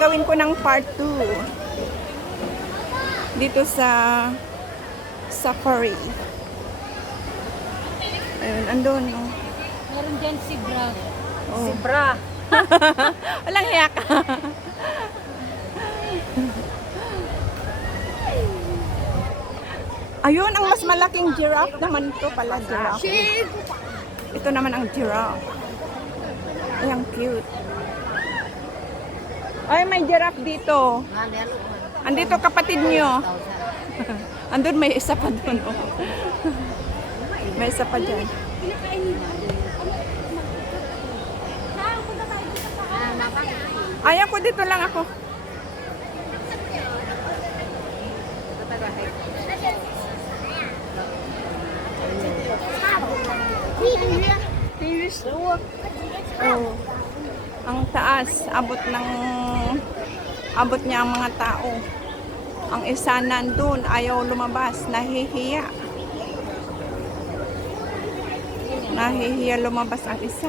gagawin ko ng part 2 dito sa safari. Ayun, andun. Oh. Meron dyan si Bra. Oh. Si Bra. Walang hiya ka. Ayun, ang mas malaking giraffe naman ito pala, giraffe. Ito naman ang giraffe. Ay, ang cute. Ay, may giraffe dito. Andito kapatid nyo. Andun, may isa pa dun. Oh. May isa pa dyan. Ayaw ko, dito lang ako. Oh. Ang taas, abot niya ang mga tao. Ang isa nandun, ayaw lumabas, nahihiya. Nahihiya lumabas ang isa.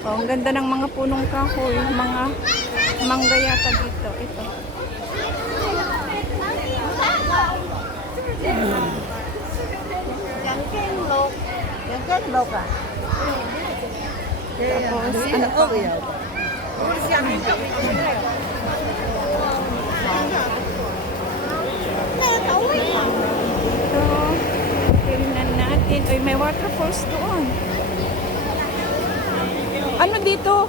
Oh, ang ganda ng mga punong kahoy, mga mangga yata dito. Ito. Tapos, ano pa? Ito. Tingnan natin. Uy, may waterfalls doon. Ano dito?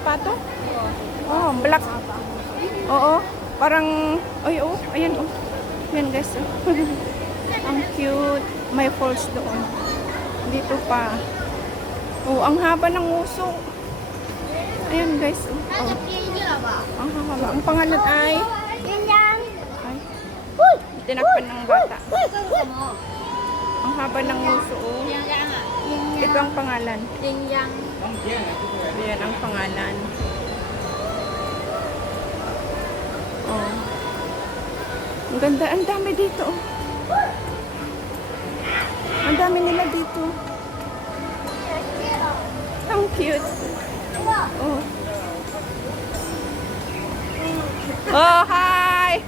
Pato? Oh, black. Oo. Parang, ay, oh, ayan, oh. Ayan, guys. Oh. Ang cute. May falls doon. Dito pa. Oh, ang haba ng uso. Ayan, guys. Oh. Oh. Ang haba. Ang pangalan ay? Ay. Tinakpan ng bata. Ang haba ng uso. Oh. Ito ang pangalan. Ayan ang pangalan. Oh. Ang ganda. Ang dami dito. Oh. Ang dami nila dito. Ang cute. Oh. Oh, hi!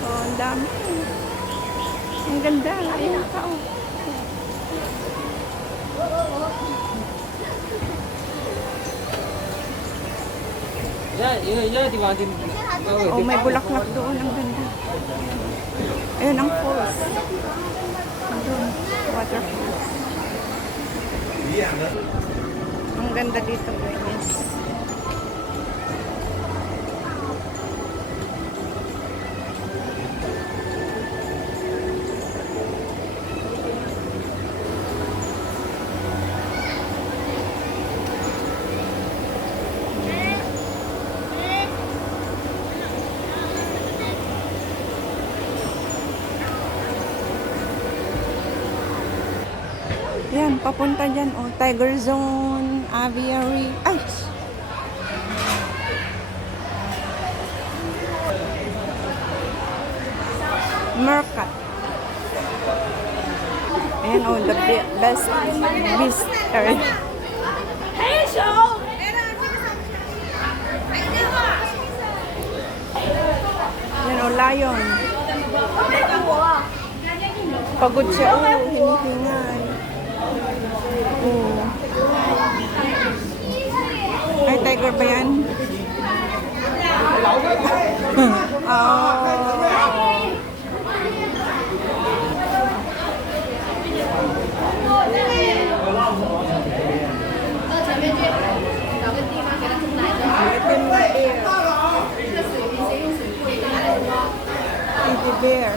Oh, ang dami. Ang ganda. Ayun ka, oh. Oh, may bulaklak doon. Ang ganda. Ayun ang falls. Doon, waterfall. Ang ganda dito, guys. Yan, papunta dyan. Oh, Tiger Zone, Aviary. Ay! Mercat. Ayan, oh, the best visitor. Yan, oh, lion. Pagod siya, oh, hinihingay. Oh. Ay, tiger ba yan? Oh. Teddy bear.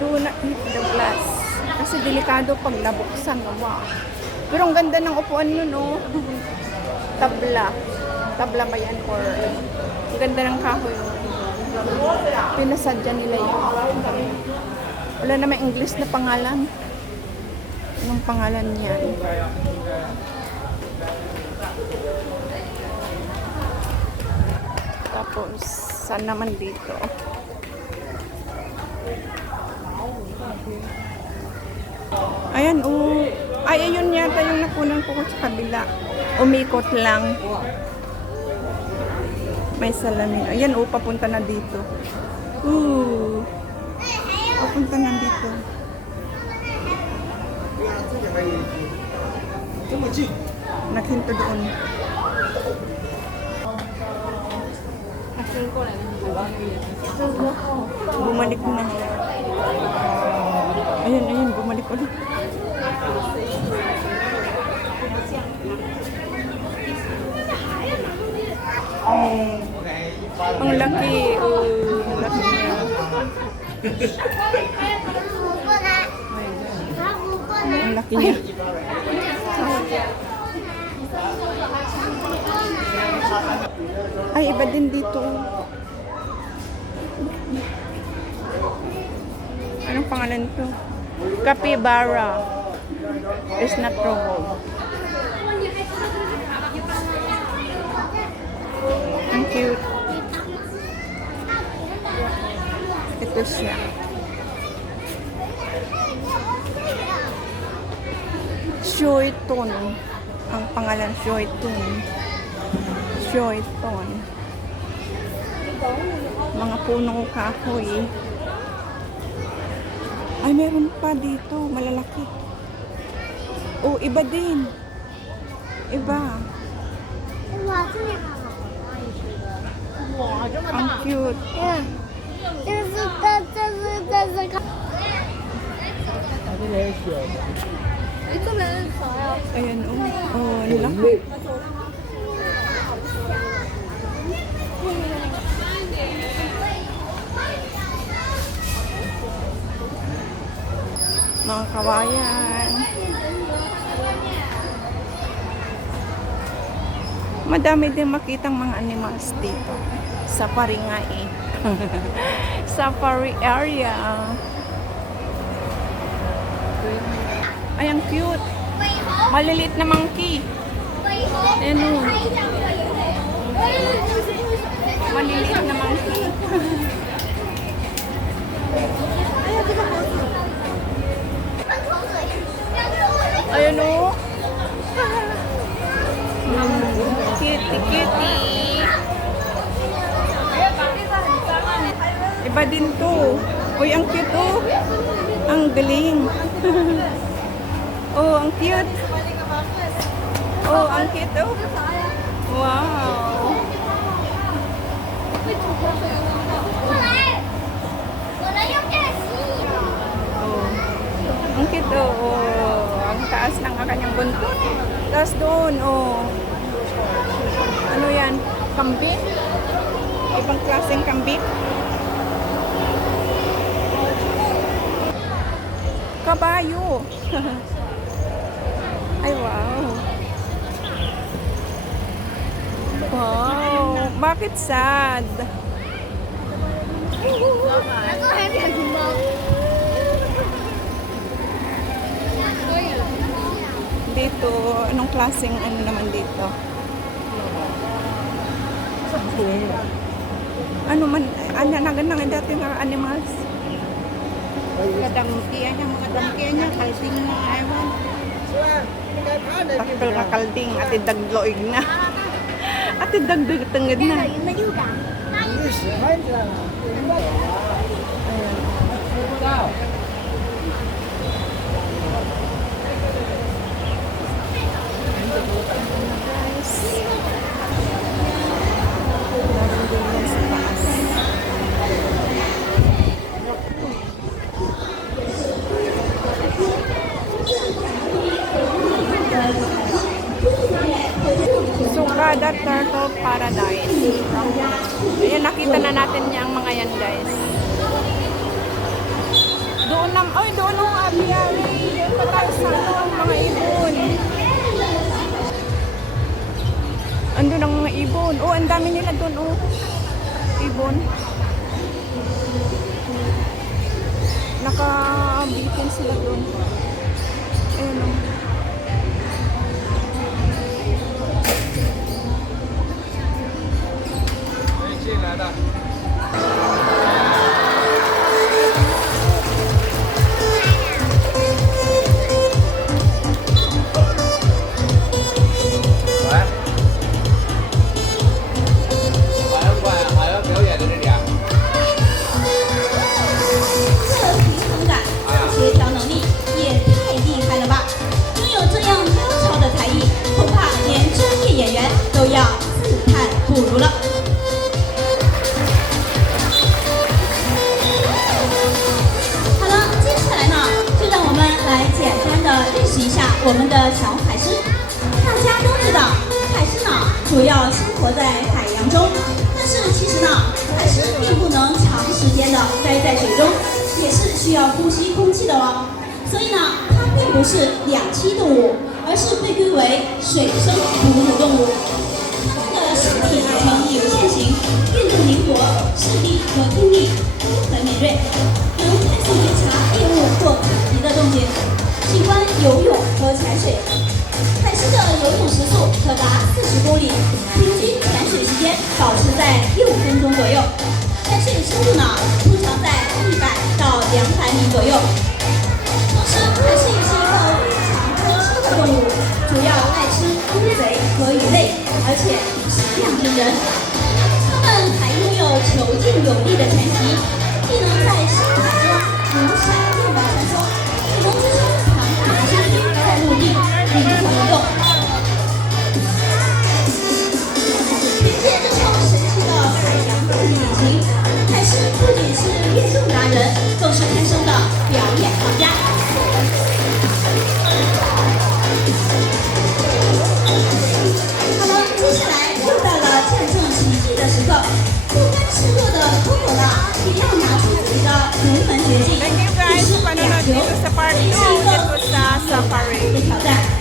Do not hit the glass. Kasi delikado pag nabuksan. Wow. Pero ang ganda ng upuan nun, no? Tabla. tabla ba yan for ang ganda ng kahoy. Pinasadya nila yun. Wala naman English na pangalan. Anong pangalan niyan? Tapos, saan naman dito? Ayan, oh. Ay, ayun yata yung nakunan ko sa kabila. Umikot lang. May salamin. Ayan, oh, papunta na dito. Papunta na dito. Naghinto doon. Bumalik na. Ayun, bumalik ulit. Ang laki. Ang laki niya. Ang laki niya. Ay, iba din dito. Anong pangalan to? Capybara. It's not provoked. Ang cute. Ito siya. Shoyton. Ang pangalan Shoyton. Shoyton. Mga punong kahoy. Ay, meron pa dito. Malalaki. Oh, iba din. Iba. Ang cute. Ayan, oh. Oh, ang laki. Mga kawayan. Madami din makitang mga animals dito. Safari nga eh. Safari area. Ay, ang cute. Maliliit na monkey. Ayan o. Maliliit na monkey. Ayan o. Kitty. Iba din to. Uy, ang cute oh. Ang galing. Oh, ang cute. Oh, ang cute oh. Wow. Oh. Ang cute oh. Oh. Ang taas ng kanyang buntot. Tapos doon oh. Ano yan? Kambing? Ibang klaseng kambing? Kabayo. Ay, wow. Wow. Bakit sad? Dito, anong klaseng ano naman dito? Ano man, naganang dati nga animals. Kadamkian niya, mga damkian niya, kalsing mga ewan. Takpil ka kalding, ati dagloig na. Ati dagdag tengid na. Sukada Turtle Paradise. Ayan, nakita na natin yung mga yan, guys. Doon na, ay, doon ang apiary. Pataas na mga ibon. Andun ang mga ibon. ibon. Oh, ang dami nila doon, oh. Ibon. Nakabitin sila doon. Ayun, oh. biểu diễn đến điểm 这平衡感、协调能力也太厉害了吧！拥有这样高超的才艺，恐怕连专业演员都要自叹不如了。好了，接下来呢，就让我们来简单的认识一下我们的小海狮。大家都知道，海狮呢主要生活在海洋中，但是其实呢，海狮并不能长时间的待在水中，也是需要呼吸空气的哦。所以呢，它并不是两栖动物，而是被归为水生哺乳动物。它的身体呈有线型，运动灵活，视力和听力都很敏锐，能快速觉察猎物或天敌的动静，喜欢游泳和潜水。海狮的游泳时速可达40公里，平均潜水时间保持在6分钟左右。潜水深度呢，通常在100到200米左右。同时，海狮也是一个非常偷吃的动物，主要爱吃乌贼和鱼类，而且食量惊人。它们还拥有遒劲有力的前蹄，既能在深海中如闪电般穿梭，也能支撑庞大的身躯在陆地灵活游动。凭借这双神奇的海洋动力引擎，海狮不仅是跃动达人，更是天生的表演行家。好了，接下来又到了见证奇迹的时刻，不甘示弱的 Coco 呢，也要拿出自己的独门绝技， Thank you guys 一狮sa 两 panonood 球， dito sa part 2 这是一个dito sa safari. 的挑战。